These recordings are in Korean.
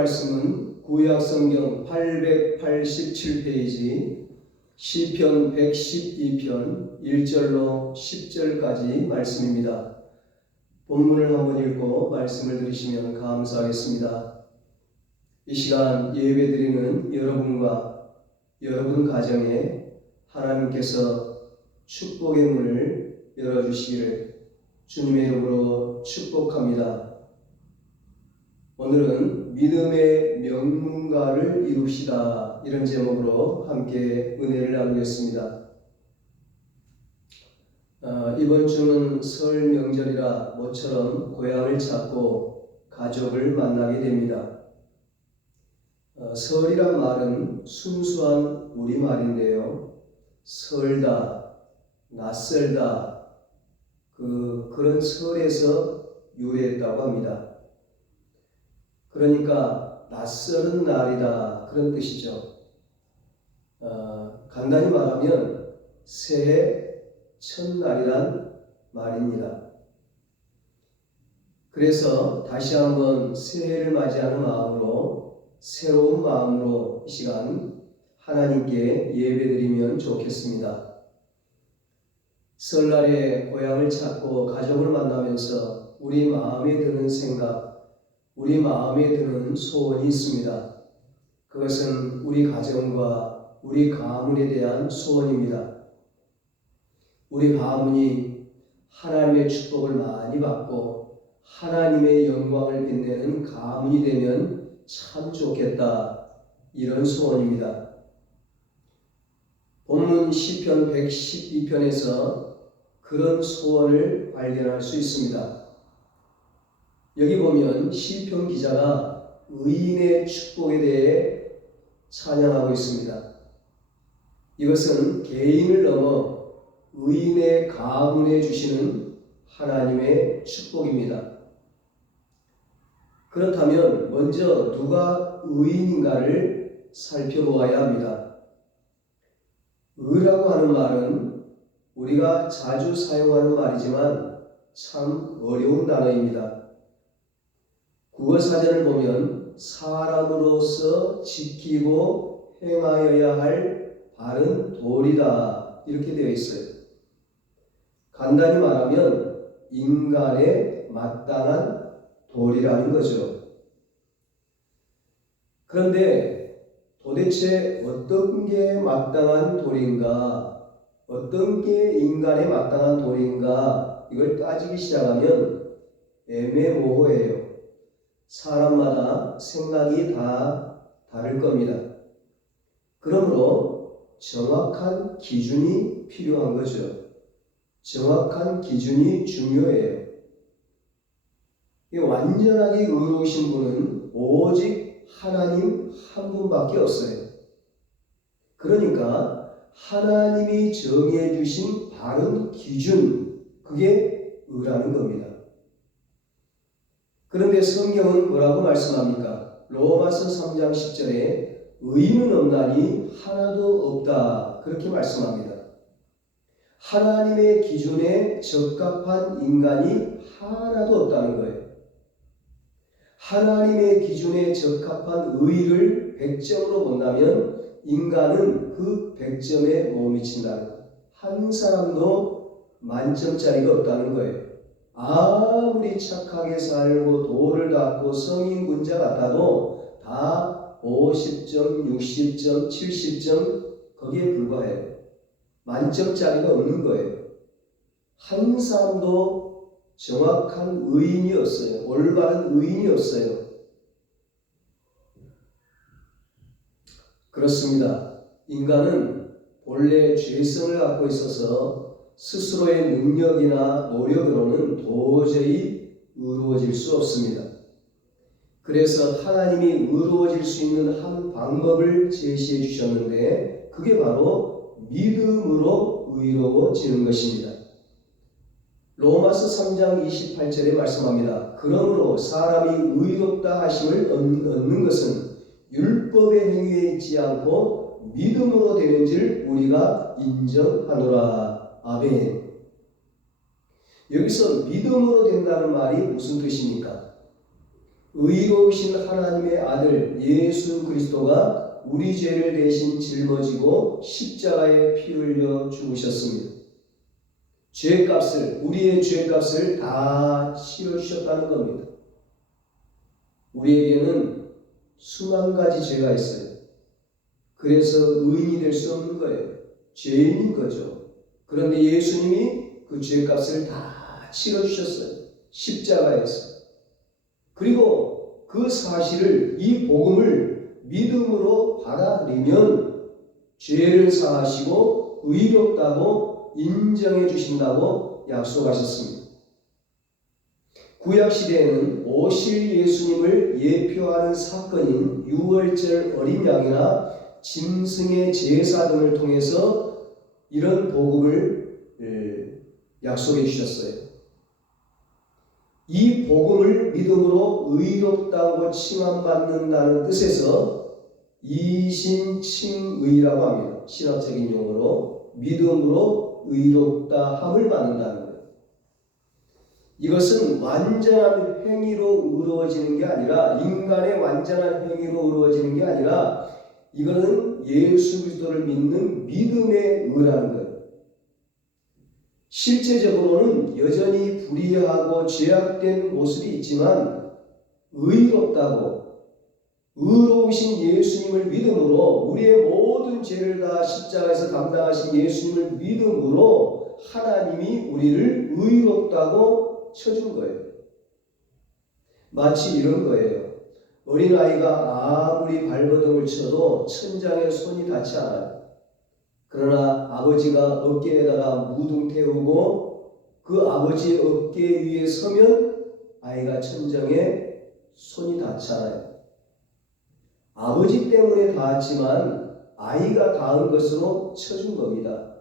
말씀은 구약성경 887페이지 시편 112편 1절로 10절까지 말씀입니다. 본문을 한번 읽고 말씀을 들으시면 감사하겠습니다. 이 시간 예배드리는 여러분과 여러분 가정에 하나님께서 축복의 문을 열어주시기를 주님의 이름으로 축복합니다. 오늘은 믿음의 명문가를 이룹시다, 이런 제목으로 함께 은혜를 나누겠습니다. 이번 주는 설 명절이라 모처럼 고향을 찾고 가족을 만나게 됩니다. 설이란 말은 순수한 우리말인데요, 설다, 낯설다, 그런 설에서 유래했다고 합니다. 그러니까 낯설은 날이다, 그런 뜻이죠. 간단히 말하면 새해 첫날이란 말입니다. 그래서 다시 한번 새해를 맞이하는 마음으로, 새로운 마음으로 이 시간 하나님께 예배드리면 좋겠습니다. 설날에 고향을 찾고 가족을 만나면서 우리 마음에 드는 생각, 우리 마음에 드는 소원이 있습니다. 그것은 우리 가정과 우리 가문에 대한 소원입니다. 우리 가문이 하나님의 축복을 많이 받고 하나님의 영광을 빛내는 가문이 되면 참 좋겠다, 이런 소원입니다. 본문 시편 112편에서 그런 소원을 발견할 수 있습니다. 여기 보면 시편 기자가 의인의 축복에 대해 찬양하고 있습니다. 이것은 개인을 넘어 의인의 가문에 주시는 하나님의 축복입니다. 그렇다면 먼저 누가 의인인가를 살펴보아야 합니다. 의라고 하는 말은 우리가 자주 사용하는 말이지만 참 어려운 단어입니다. 국어사전을 보면 사람으로서 지키고 행하여야 할 바른 도리다, 이렇게 되어 있어요. 간단히 말하면 인간의 마땅한 도리라는 거죠. 그런데 도대체 어떤 게 마땅한 도리인가, 어떤 게 인간의 마땅한 도리인가, 이걸 따지기 시작하면 애매모호해요. 사람마다 생각이 다 다를 겁니다. 그러므로 정확한 기준이 필요한 거죠. 정확한 기준이 중요해요. 완전하게 의로우신 분은 오직 하나님 한 분밖에 없어요. 그러니까 하나님이 정해 주신 바른 기준, 그게 의라는 겁니다. 그런데 성경은 뭐라고 말씀합니까? 로마서 3장 10절에 의인은 없나니 하나도 없다, 그렇게 말씀합니다. 하나님의 기준에 적합한 인간이 하나도 없다는 거예요. 하나님의 기준에 적합한 의를 100점으로 본다면 인간은 그 100점에 못 미친다는 거예요. 한 사람도 만점짜리가 없다는 거예요. 아무리 착하게 살고 도를 닦고 성인군자 같아도 다 50점, 60점, 70점 거기에 불과해요. 만점짜리가 없는 거예요. 한 사람도 정확한 의인이 없어요. 올바른 의인이 없어요. 그렇습니다. 인간은 본래 죄성을 갖고 있어서 스스로의 능력이나 노력으로는 도저히 의로워질 수 없습니다. 그래서 하나님이 의로워질 수 있는 한 방법을 제시해 주셨는데 그게 바로 믿음으로 의로워지는 것입니다. 로마서 3장 28절에 말씀합니다. 그러므로 사람이 의롭다 하심을 얻는 것은 율법의 행위에 있지 않고 믿음으로 되는 줄 우리가 인정하노라. 아멘. 여기서 믿음으로 된다는 말이 무슨 뜻입니까? 의로우신 하나님의 아들 예수 그리스도가 우리 죄를 대신 짊어지고 십자가에 피 흘려 죽으셨습니다. 우리의 죄값을 다 치러주셨다는 겁니다. 우리에게는 수만 가지 죄가 있어요. 그래서 의인이 될 수 없는 거예요. 죄인인 거죠. 그런데 예수님이 그 죄값을 다 치러주셨어요. 십자가에서. 그리고 그 사실을, 이 복음을 믿음으로 받아들이면 죄를 사하시고 의롭다고 인정해 주신다고 약속하셨습니다. 구약시대에는 오실 예수님을 예표하는 사건인 유월절 어린 양이나 짐승의 제사 등을 통해서 이런 복음을 약속해 주셨어요. 이 복음을 믿음으로 의롭다고 칭함받는다는 뜻에서 이신칭의라고 합니다. 신학적인 용어로 믿음으로 의롭다 함을 받는다는 거예요. 이것은 완전한 행위로 이루어지는 게 아니라, 인간의 완전한 행위로 이루어지는 게 아니라, 이거는 예수 그리스도를 믿는 믿음의 의라는 거예요. 실제적으로는 여전히 불의하고 죄악된 모습이 있지만 의롭다고, 의로우신 예수님을 믿음으로, 우리의 모든 죄를 다 십자가에서 감당하신 예수님을 믿음으로 하나님이 우리를 의롭다고 쳐준 거예요. 마치 이런 거예요. 어린아이가 아무리 발버둥을 쳐도 천장에 손이 닿지 않아요. 그러나 아버지가 어깨에다가 무등 태우고 그 아버지의 어깨 위에 서면 아이가 천장에 손이 닿지 않아요. 아버지 때문에 닿았지만 아이가 닿은 것으로 쳐준 겁니다.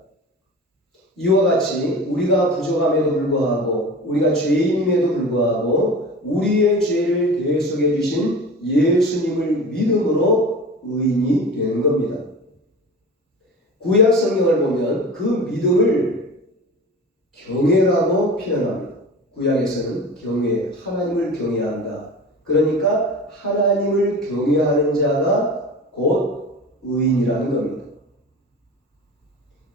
이와 같이 우리가 부족함에도 불구하고, 우리가 죄인임에도 불구하고 우리의 죄를 대속해 주신 예수님을 믿음으로 의인이 되는 겁니다. 구약 성경을 보면 그 믿음을 경외라고 표현합니다. 구약에서는 경외, 하나님을 경외한다. 그러니까 하나님을 경외하는 자가 곧 의인이라는 겁니다.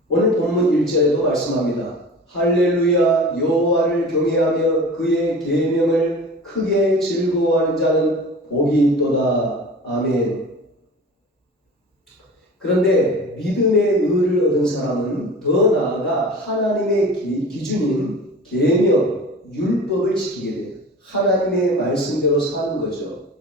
오늘 본문 1절에도 말씀합니다. 할렐루야, 여호와를 경외하며 그의 계명을 크게 즐거워하는 자는 복이 있도다. 아멘. 그런데 믿음의 의를 얻은 사람은 더 나아가 하나님의 기준인 계명, 율법을 지키게 돼요. 하나님의 말씀대로 사는 거죠.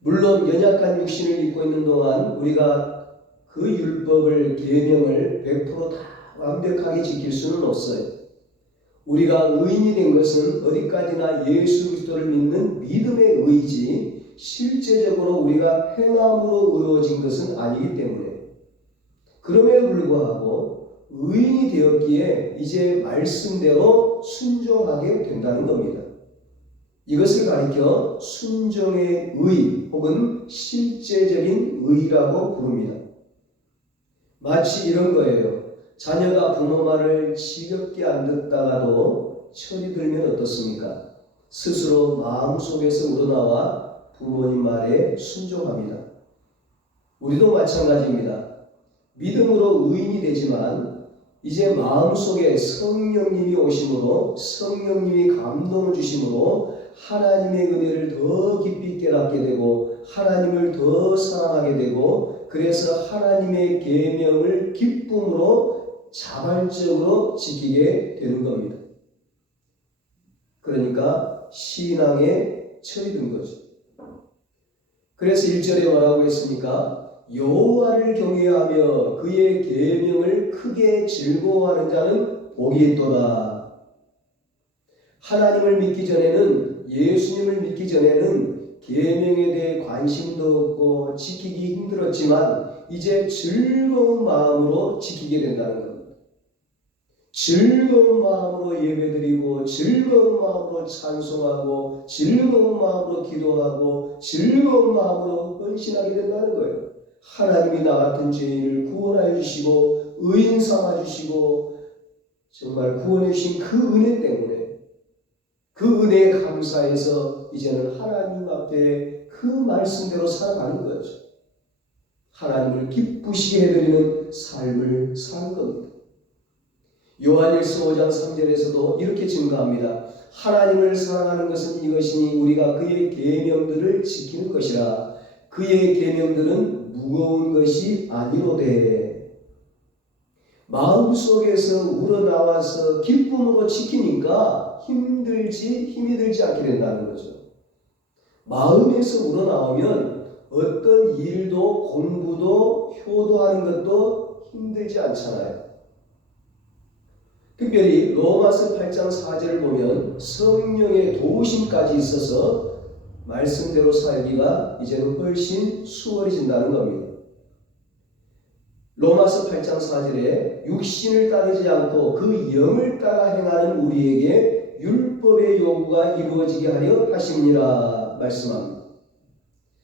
물론 연약한 육신을 입고 있는 동안 우리가 그 율법을, 계명을 100% 다 완벽하게 지킬 수는 없어요. 우리가 의인이 된 것은 어디까지나 예수 그리스도를 믿는 믿음의 의지, 실제적으로 우리가 행함으로 이루어진 것은 아니기 때문에, 그럼에도 불구하고 의인이 되었기에 이제 말씀대로 순종하게 된다는 겁니다. 이것을 가리켜 순종의 의 혹은 실제적인 의라고 부릅니다. 마치 이런 거예요. 자녀가 부모 말을 지겹게 안 듣다가도 철이 들면 어떻습니까? 스스로 마음속에서 우러나와 부모님 말에 순종합니다. 우리도 마찬가지입니다. 믿음으로 의인이 되지만 이제 마음속에 성령님이 오심으로, 성령님이 감동을 주심으로 하나님의 은혜를 더 깊이 깨닫게 되고 하나님을 더 사랑하게 되고, 그래서 하나님의 계명을 기쁨으로 자발적으로 지키게 되는 겁니다. 그러니까 신앙에 철이 든 거죠. 그래서 1절에 뭐라고 했습니까? 여호와를 경외하며 그의 계명을 크게 즐거워하는 자는 복이 있도다. 하나님을 믿기 전에는, 예수님을 믿기 전에는 계명에 대해 관심도 없고 지키기 힘들었지만 이제 즐거운 마음으로 지키게 된다는 겁니다. 즐거운 마음으로 예배드리고, 즐거운 마음으로 찬송하고, 즐거운 마음으로 기도하고, 즐거운 마음으로 헌신하게 된다는 거예요. 하나님이 나 같은 죄인을 구원하여 주시고 의인 삼아 주시고 정말 구원해 주신 그 은혜 때문에 그 은혜에 감사해서 이제는 하나님 앞에 그 말씀대로 살아가는 거죠. 하나님을 기쁘시게 해드리는 삶을 사는 겁니다. 요한일서 5장 3절에서도 이렇게 증거합니다. 하나님을 사랑하는 것은 이것이니 우리가 그의 계명들을 지키는 것이라. 그의 계명들은 무거운 것이 아니로되. 마음속에서 우러나와서 기쁨으로 지키니까 힘이 들지 않게 된다는 거죠. 마음에서 우러나오면 어떤 일도 공부도 효도하는 것도 힘들지 않잖아요. 특별히 로마서 8장 4절을 보면 성령의 도우심까지 있어서 말씀대로 살기가 이제는 훨씬 수월해진다는 겁니다. 로마서 8장 4절에 육신을 따르지 않고 그 영을 따라 행하는 우리에게 율법의 요구가 이루어지게 하려 하심이라 말씀합니다.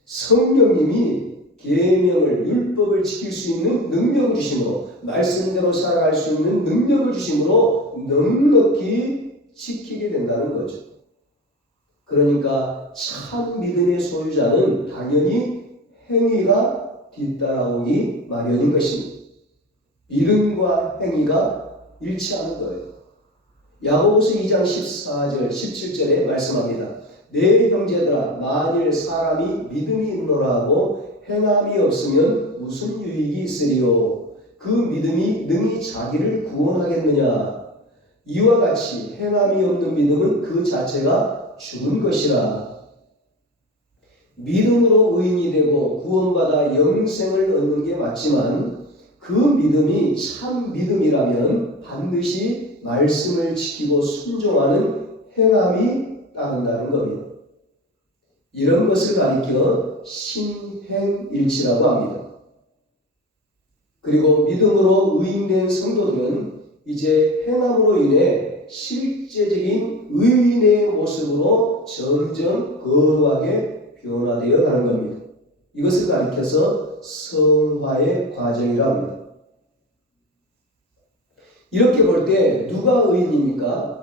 성령님이 계명을 율법을 지킬 수 있는 능력을 주심으로, 말씀대로 살아갈 수 있는 능력을 주심으로 넉넉히 지키게 된다는 거죠. 그러니까 참 믿음의 소유자는 당연히 행위가 뒤따라오기 마련인 것입니다. 믿음과 행위가 일치하는 거예요. 야고보서 2장 14절 17절에 말씀합니다. 내 형제들아, 만일 사람이 믿음이 있노라 하고 행함이 없으면 무슨 유익이 있으리요? 그 믿음이 능히 자기를 구원하겠느냐? 이와 같이 행함이 없는 믿음은 그 자체가 죽은 것이라. 믿음으로 의인이 되고 구원받아 영생을 얻는 게 맞지만 그 믿음이 참 믿음이라면 반드시 말씀을 지키고 순종하는 행함이 따른다는 겁니다. 이런 것을 가리켜 신행일치라고 합니다. 그리고 믿음으로 의인된 성도들은 이제 행함으로 인해 실제적인 의인의 모습으로 점점 거룩하게 변화되어 가는 겁니다. 이것을 가리켜서 성화의 과정이라고 합니다. 이렇게 볼 때 누가 의인입니까?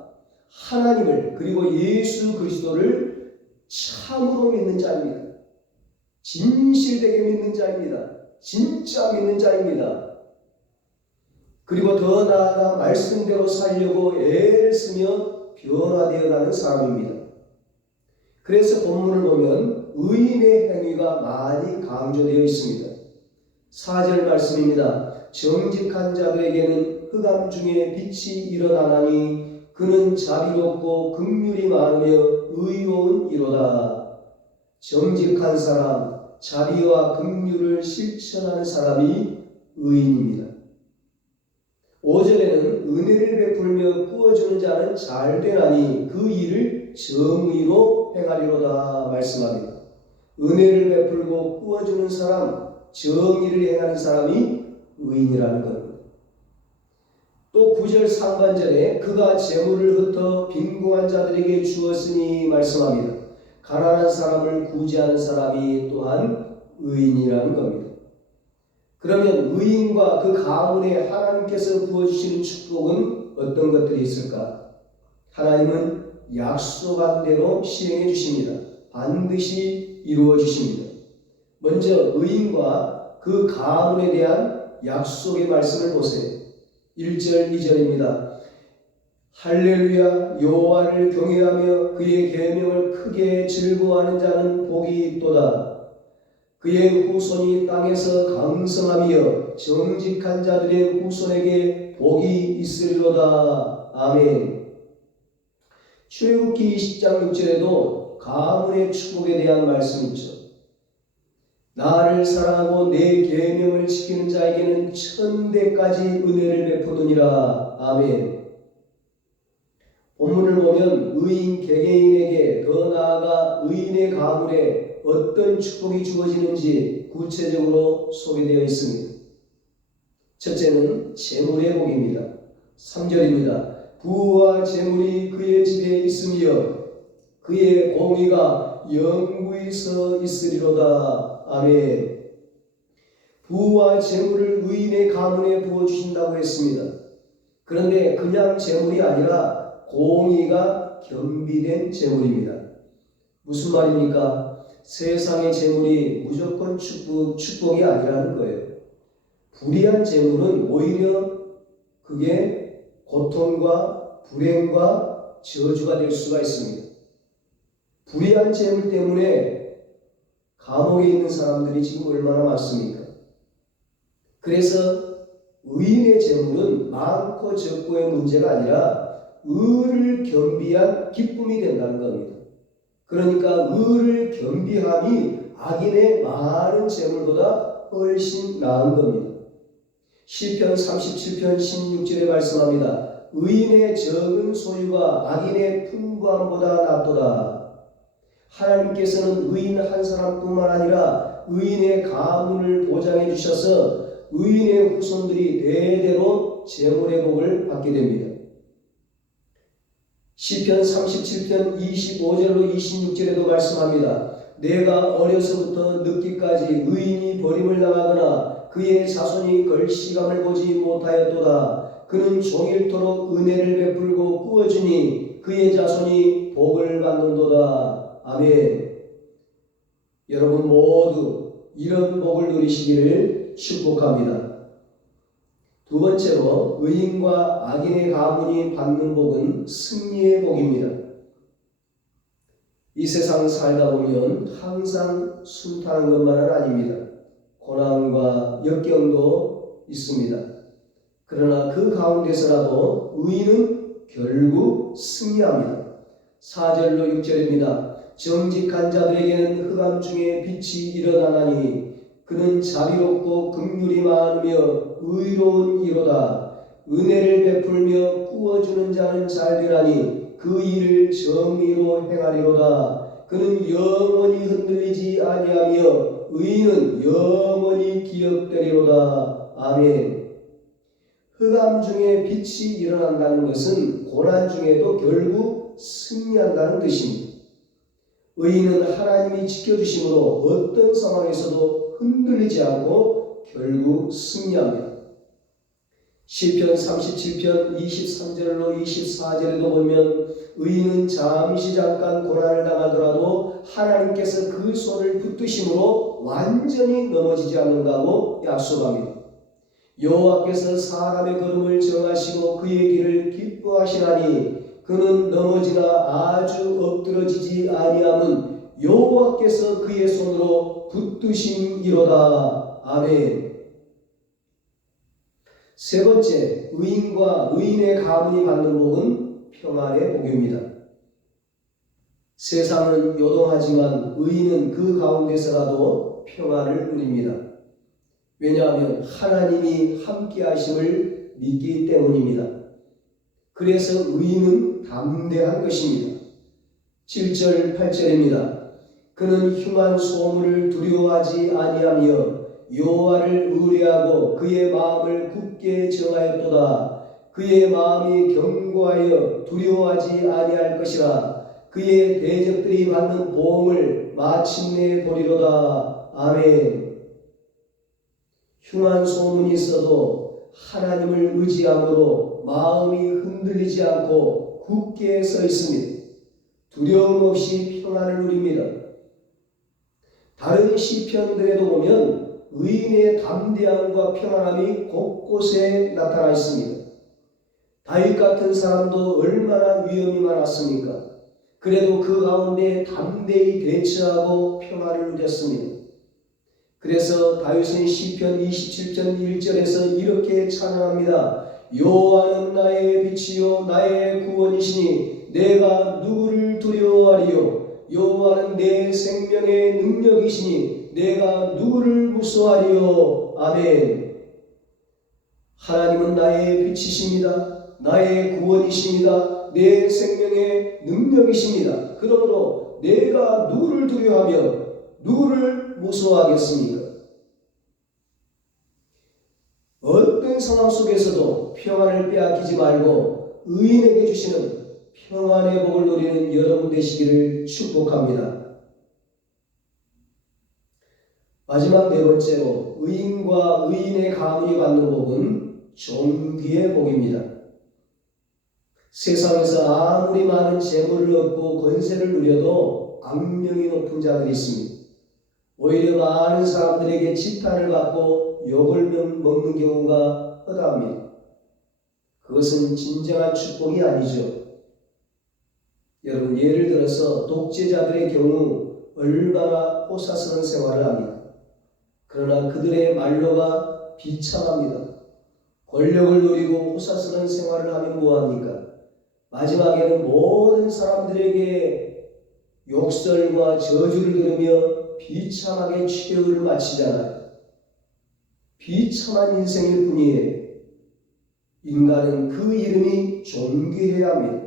하나님을, 그리고 예수 그리스도를 참으로 믿는 자입니다. 진실되게 믿는 자입니다. 진짜 믿는 자입니다. 그리고 더 나아가 말씀대로 살려고 애를 쓰며 변화되어 가는 사람입니다. 그래서 본문을 보면 의인의 행위가 많이 강조되어 있습니다. 4절 말씀입니다. 정직한 자들에게는 흑암 중에 빛이 일어나나니 그는 자비롭고 긍휼이 많으며 의로운 이로다. 정직한 사람, 자비와 긍휼을 실천하는 사람이 의인입니다. 5절에는 은혜를 베풀며 구워주는 자는 잘되나니 그 일을 정의로 행하리로다 말씀합니다. 은혜를 베풀고 구워주는 사람, 정의를 행하는 사람이 의인이라는 겁니다. 또 9절 상반절에 그가 재물을 흩어 빈궁한 자들에게 주었으니 말씀합니다. 가난한 사람을 구제하는 사람이 또한 의인이라는 겁니다. 그러면 의인과 그 가문에 하나님께서 부어주시는 축복은 어떤 것들이 있을까? 하나님은 약속한 대로 실행해 주십니다. 반드시 이루어 주십니다. 먼저 의인과 그 가문에 대한 약속의 말씀을 보세요. 1절 2절입니다. 할렐루야, 여호와를 경외하며 그의 계명을 크게 즐거워하는 자는 복이 있도다. 그의 후손이 땅에서 강성하며 정직한 자들의 후손에게 복이 있으리로다. 아멘. 출애굽기 20장 6절에도 가문의 축복에 대한 말씀이 있죠. 나를 사랑하고 내 계명을 지키는 자에게는 천대까지 은혜를 베푸느니라. 아멘. 본문을 보면 의인 개개인에게, 더 나아가 의인의 가문에 어떤 축복이 주어지는지 구체적으로 소개되어 있습니다. 첫째는 재물의 복입니다. 3절입니다. 부와 재물이 그의 집에 있으며 그의 공의가 영구히 서 있으리로다. 아멘. 부와 재물을 의인의 가문에 부어주신다고 했습니다. 그런데 그냥 재물이 아니라 공의가 겸비된 재물입니다. 무슨 말입니까? 세상의 재물이 무조건 축복이 아니라는 거예요. 불의한 재물은 오히려 그게 고통과 불행과 저주가 될 수가 있습니다. 불의한 재물 때문에 감옥에 있는 사람들이 지금 얼마나 많습니까? 그래서 의인의 재물은 많고 적고의 문제가 아니라 의를 겸비한 기쁨이 된다는 겁니다. 그러니까 의를 겸비함이 악인의 많은 재물보다 훨씬 나은 겁니다. 시편 37편 16절에 말씀합니다. 의인의 적은 소유가 악인의 풍부함보다 낫도다. 하나님께서는 의인 한 사람뿐만 아니라 의인의 가문을 보장해 주셔서 의인의 후손들이 대대로 재물의 복을 받게 됩니다. 시편 37편 25절로 26절에도 말씀합니다. 내가 어려서부터 늙기까지 의인이 버림을 당하거나 그의 자손이 걸시감을 보지 못하였도다. 그는 종일토록 은혜를 베풀고 꾸어주니 그의 자손이 복을 받는도다. 아멘. 여러분 모두 이런 복을 누리시기를 축복합니다. 두 번째로 의인과 악인의 가문이 받는 복은 승리의 복입니다. 이 세상 살다 보면 항상 순탄한 것만은 아닙니다. 고난과 역경도 있습니다. 그러나 그 가운데서라도 의인은 결국 승리합니다. 4절로 6절입니다. 정직한 자들에게는 흑암 중에 빛이 일어나나니 그는 자비롭고 긍휼이 많으며 의로운 이로다. 은혜를 베풀며 꾸어주는 자는 잘되나니 그 일을 정의로 행하리로다. 그는 영원히 흔들리지 아니하며 의인은 영원히 기억되리로다. 아멘. 흑암 중에 빛이 일어난다는 것은 고난 중에도 결국 승리한다는 뜻입니다. 의인은 하나님이 지켜주심으로 어떤 상황에서도 흔들리지 않고 결국 승리합니다. 시편 37편 23절로 24절에도 보면 의인은 잠시 잠깐 고난을 당하더라도 하나님께서 그 손을 붙드심으로 완전히 넘어지지 않는다고 약속합니다. 여호와께서 사람의 걸음을 정하시고 그의 길을 기뻐하시나니 그는 넘어지나 아주 엎드러지지 아니함은 여호와께서 그의 손으로 붙드심이로다. 아멘. 세 번째, 의인과 의인의 가문이 받는 복은 평안의 복입니다. 세상은 요동하지만 의인은 그 가운데서라도 평안을 누립니다. 왜냐하면 하나님이 함께 하심을 믿기 때문입니다. 그래서 의인은 담대한 것입니다. 7절 8절입니다. 그는 흉한 소문을 두려워하지 아니하며 여호와를 의뢰하고 그의 마음을 굳게 정하였도다. 그의 마음이 견고하여 두려워하지 아니할 것이라. 그의 대적들이 받는 보응을 마침내 보리로다. 아멘. 흉한 소문이 있어도 하나님을 의지함으로 마음이 흔들리지 않고 굳게 서 있습니다. 두려움 없이 평안을 누립니다. 다른 시편들에도 보면 의인의 담대함과 평안함이 곳곳에 나타나 있습니다. 다윗 같은 사람도 얼마나 위험이 많았습니까? 그래도 그 가운데 담대히 대처하고 평안을 누렸습니다. 그래서 다윗은 시편 27편 1절에서 이렇게 찬양합니다. 여호와는 나의 빛이요 나의 구원이시니 내가 누구를 두려워하리요. 여호와는 내 생명의 능력이시니 내가 누구를 무서워하리요. 아멘. 하나님은 나의 빛이십니다. 나의 구원이십니다. 내 생명의 능력이십니다. 그러므로 내가 누구를 두려워하며 누구를 무서워하겠습니까? 어떤 상황 속에서도 평안을 빼앗기지 말고 의인에게 주시는 평안의 복을 누리는 여러분 되시기를 축복합니다. 마지막 네 번째로 의인과 의인의 가문이 받는 복은 존귀의 복입니다. 세상에서 아무리 많은 재물을 얻고 권세를 누려도 악명이 높은 자들이 있습니다. 오히려 많은 사람들에게 지탄을 받고 욕을 먹는 경우가 허다합니다. 그것은 진정한 축복이 아니죠. 여러분, 예를 들어서 독재자들의 경우 얼마나 호사스러운 생활을 합니다. 그러나 그들의 말로가 비참합니다. 권력을 누리고 호사스러운 생활을 하면 뭐합니까? 마지막에는 모든 사람들에게 욕설과 저주를 들으며 비참하게 최후를 마치잖아요. 비참한 인생일 뿐이에요. 인간은 그 이름이 존귀해야 합니다.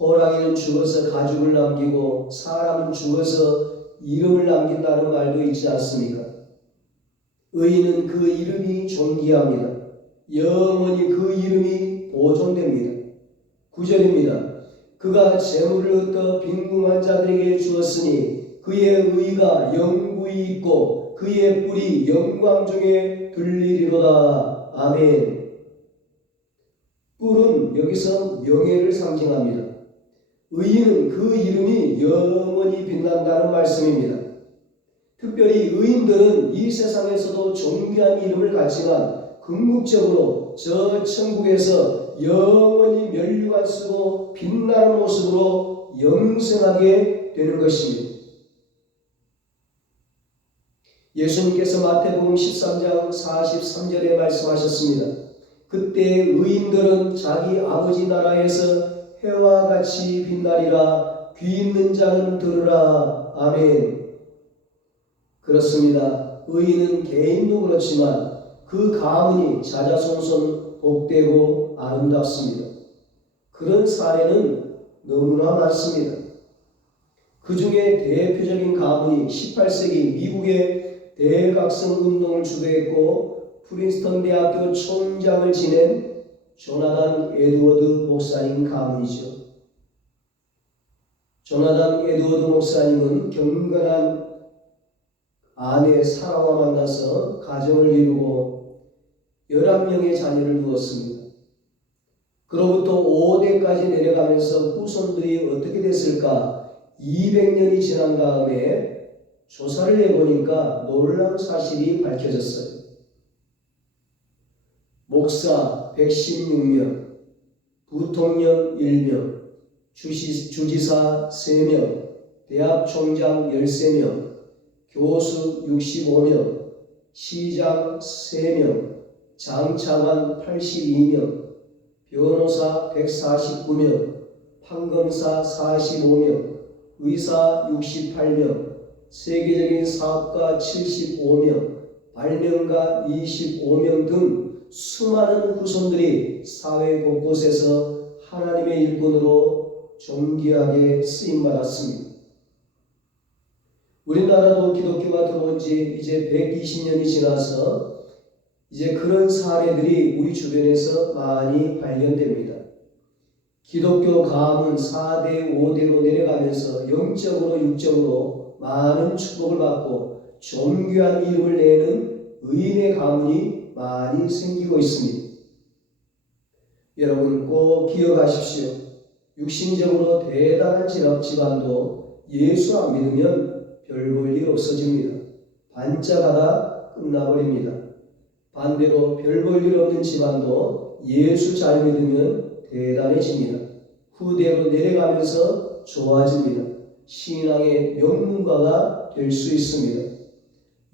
호랑이는 죽어서 가죽을 남기고 사람은 죽어서 이름을 남긴다는 말도 있지 않습니까? 의인은 그 이름이 존귀합니다. 영원히 그 이름이 보존됩니다. 9절입니다. 그가 재물을 얻어 빈궁한 자들에게 주었으니 그의 의가 영구히 있고 그의 뿔이 영광 중에 들리리로다. 아멘. 뿔은 여기서 명예를 상징합니다. 의인은 그 이름이 영원히 빛난다는 말씀입니다. 특별히 의인들은 이 세상에서도 존귀한 이름을 갖지만 궁극적으로 저 천국에서 영원히 면류관 쓰고 빛나는 모습으로 영생하게 되는 것입니다. 예수님께서 마태복음 13장 43절에 말씀하셨습니다. 그때 의인들은 자기 아버지 나라에서 해와 같이 빛나리라. 귀 있는 자는 들으라. 아멘. 그렇습니다. 의인은 개인도 그렇지만 그 가문이 자자손손 복되고 아름답습니다. 그런 사례는 너무나 많습니다. 그 중에 대표적인 가문이 18세기 미국의 대각성 운동을 주도했고 프린스턴 대학교 총장을 지낸 조나단 에드워드 목사님 가문이죠. 조나단 에드워드 목사님은 경건한 아내 사라와 만나서 가정을 이루고 11명의 자녀를 두었습니다. 그로부터 5대까지 내려가면서 후손들이 어떻게 됐을까 200년이 지난 다음에 조사를 해보니까 놀라운 사실이 밝혀졌어요. 목사 116명, 부통령 1명, 주지사 3명, 대학 총장 13명, 교수 65명, 시장 3명, 장차관 82명, 변호사 149명, 판검사 45명, 의사 68명, 세계적인 사업가 75명, 발명가 25명 등 수많은 후손들이 사회 곳곳에서 하나님의 일꾼으로 존귀하게 쓰임받았습니다. 우리나라도 기독교가 들어온 지 이제 120년이 지나서 이제 그런 사례들이 우리 주변에서 많이 발견됩니다. 기독교 가문 4대, 5대로 내려가면서 영적으로 육적으로 많은 축복을 받고 존귀한 이름을 내는 의인의 가문이 많이 생기고 있습니다. 여러분 꼭 기억하십시오. 육신적으로 대단한 집안도 예수 안 믿으면 별 볼 일 없어집니다. 반짝하다 끝나버립니다. 반대로 별 볼 일 없는 집안도 예수 잘 믿으면 대단해집니다. 후대로 내려가면서 좋아집니다. 신앙의 명문가가 될 수 있습니다.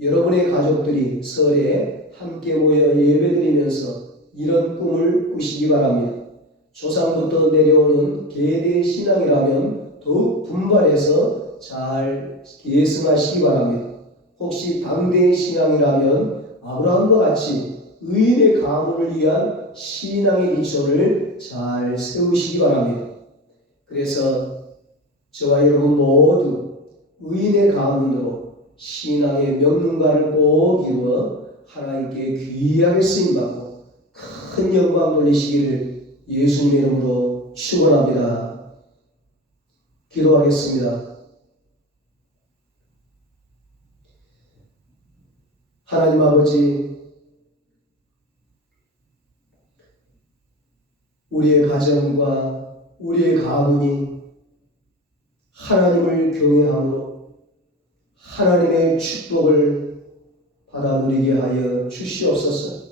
여러분의 가족들이 설에 함께 모여 예배드리면서 이런 꿈을 꾸시기 바랍니다. 조상부터 내려오는 계대 신앙이라면 더욱 분발해서 잘 계승하시기 바랍니다. 혹시 당대 신앙이라면 아브라함과 같이 의인의 가문을 위한 신앙의 기초를 잘 세우시기 바랍니다. 그래서 저와 여러분 모두 의인의 가문으로 신앙의 명문가를 꼭 이루어 하나님께 귀하게 쓰임받고 큰 영광 돌리시기를 예수님 이름으로 축원합니다. 기도하겠습니다. 하나님 아버지, 우리의 가정과 우리의 가문이 하나님을 경외함으로 하나님의 축복을 받아 누리게 하여 주시옵소서.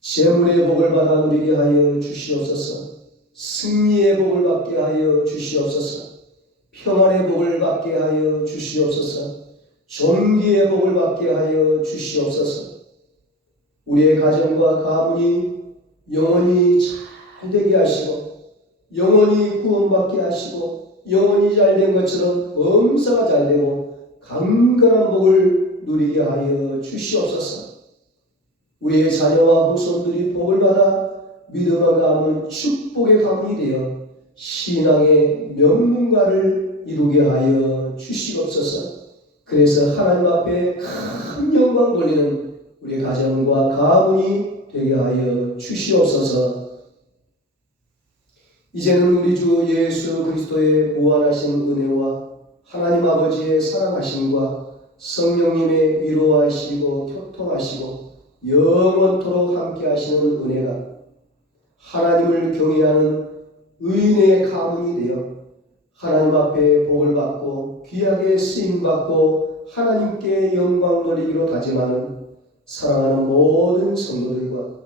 재물의 복을 받아 누리게 하여 주시옵소서. 승리의 복을 받게 하여 주시옵소서. 평안의 복을 받게 하여 주시옵소서. 존귀의 복을 받게 하여 주시옵소서. 우리의 가정과 가문이 영원히 잘 되게 하시고 영원히 구원받게 하시고 영원히 잘된 것처럼 범사가 잘되고 강건한 복을 누리게 하여 주시옵소서. 우리의 자녀와 후손들이 복을 받아 믿음을 가문 축복의 가문이 되어 신앙의 명문가를 이루게 하여 주시옵소서. 그래서 하나님 앞에 큰 영광 돌리는 우리 가정과 가문이 되게 하여 주시옵소서. 이제는 우리 주 예수 그리스도의 무한하신 은혜와 하나님 아버지의 사랑하심과 성령님의 위로하시고 교통하시고 영원토록 함께 하시는 은혜가 하나님을 경외하는 의인의 가문이 되어 하나님 앞에 복을 받고 귀하게 쓰임받고 하나님께 영광 돌리기로 다짐하는 사랑하는 모든 성도들과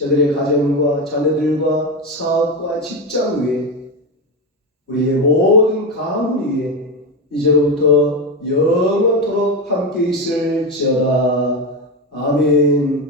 저들의 가정과 자녀들과 사업과 직장 위에 우리의 모든 가문 위에 이제로부터 영원토록 함께 있을지어다. 아멘.